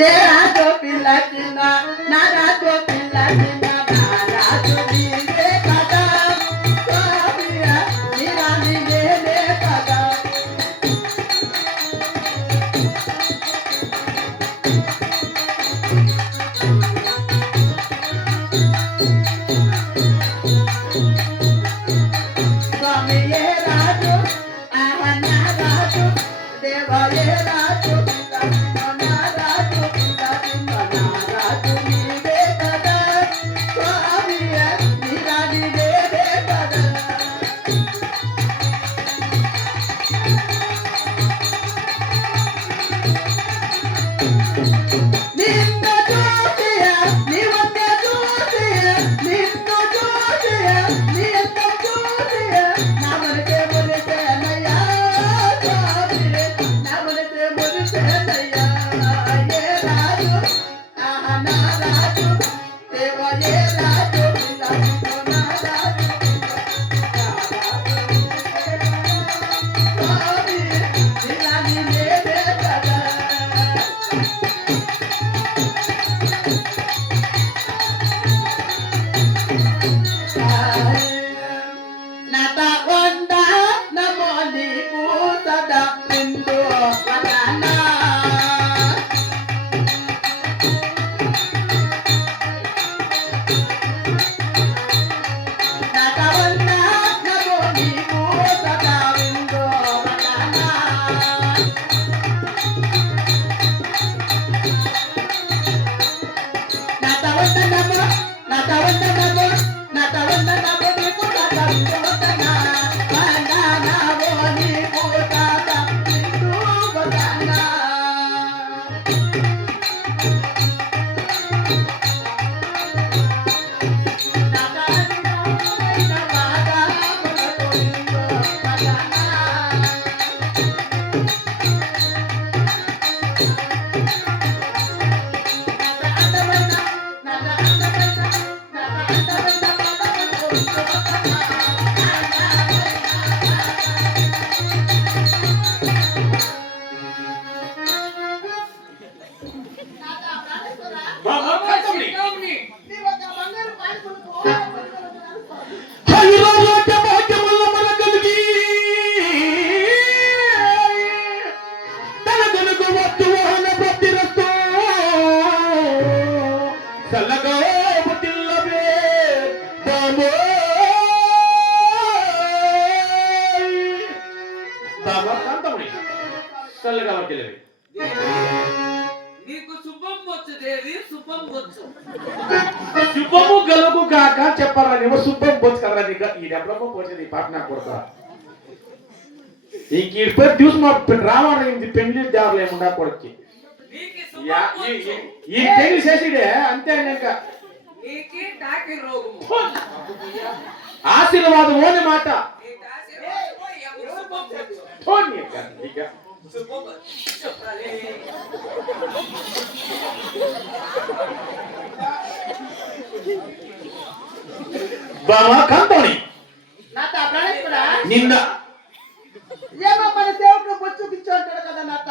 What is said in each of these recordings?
ఏ రాజు పిల్ల చిన్న నా రాజు పిల్ల చిన్న నా రాజు నీవే కదా స్వామియా నీ రాణి నేనే కదా స్వామి ఏ రాజు ఆహ నా రాజు దేవ ఏ రాజు నీకు శుభం వచ్చు దేవి, శుభం వచ్చు. శుభము గలుగు కాక చెప్పరా నీవు శుభం వచ్చు కదా నీకు ఈ డబ్బులకు పోచేది పాటనా కొడతా ఈ ఇప్పటి దివస మా రావణ ఇది పెళ్లి దారులు ఏముండా కొడుక్కి ఈ పెళ్లి చేసిడే అంతే ఇంకా నీకి టాకి రోగము ఆశీర్వాదం ఓని మాట బాబా కంటోని నాత ప్రాణేశ్వరా నిన్న ఏమో మన దేవుడు బొచ్చు గిచ్చు అంటాడు కదా నాత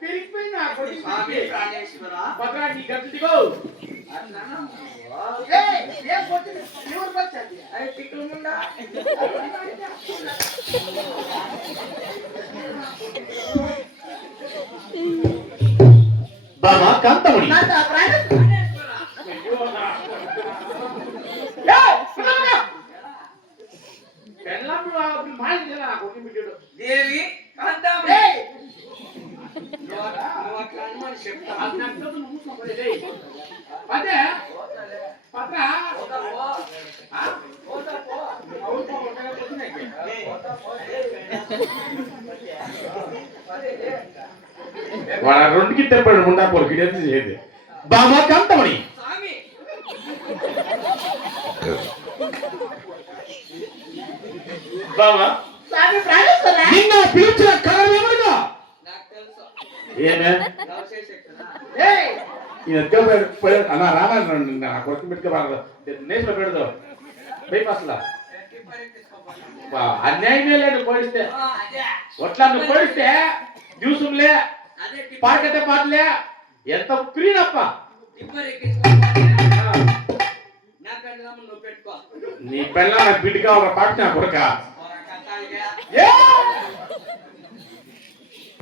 పెరిగిపోయినా స్వామి ప్రాణేశ్వరా పత్రా నీ గట్టు దిగో ఏం బొచ్చు ఎవరు బొచ్చు అది అయి టిక్కులు ముండా బాబా కంటోని నాత ప్రాణేశ్వరా దేవి కాంతామణి నువ్వు అట్లా అనుమాని చెప్తా అదే పత్ర వాడు రెండుకి తెప్పాడు ముండా పోరు గిడెత్తి చేయదు బాబా కంటమణి స్వామి బాబా స్వామి ప్రాణేశ్వరా నిన్న పిలిచిన కారణం ఏమనగా నాకు తెలుసు ఏమే లవ్ చేసేనా ఈ ఎత్తుకపోయాడు అన్న రామాయణ నా కొడుకు పెట్టుకోవాలి నేసులో పెడదు బైపాస్లా అన్యాయమే లేదు పోయిస్తే ఒట్లా నువ్వు పోయిస్తే జ్యూసులే పాడకతే పాటలే ఎంత ప్రియనప్ప టిప్పర్ ఎక్కించుకోవాలి ఆ, నా పెళ్ళాము నువ్వు పెట్టుకో నీ పిల్ల నాకు బిడ్డ కావాల పాటు నా కొడుక కట్టాలిగా ఏ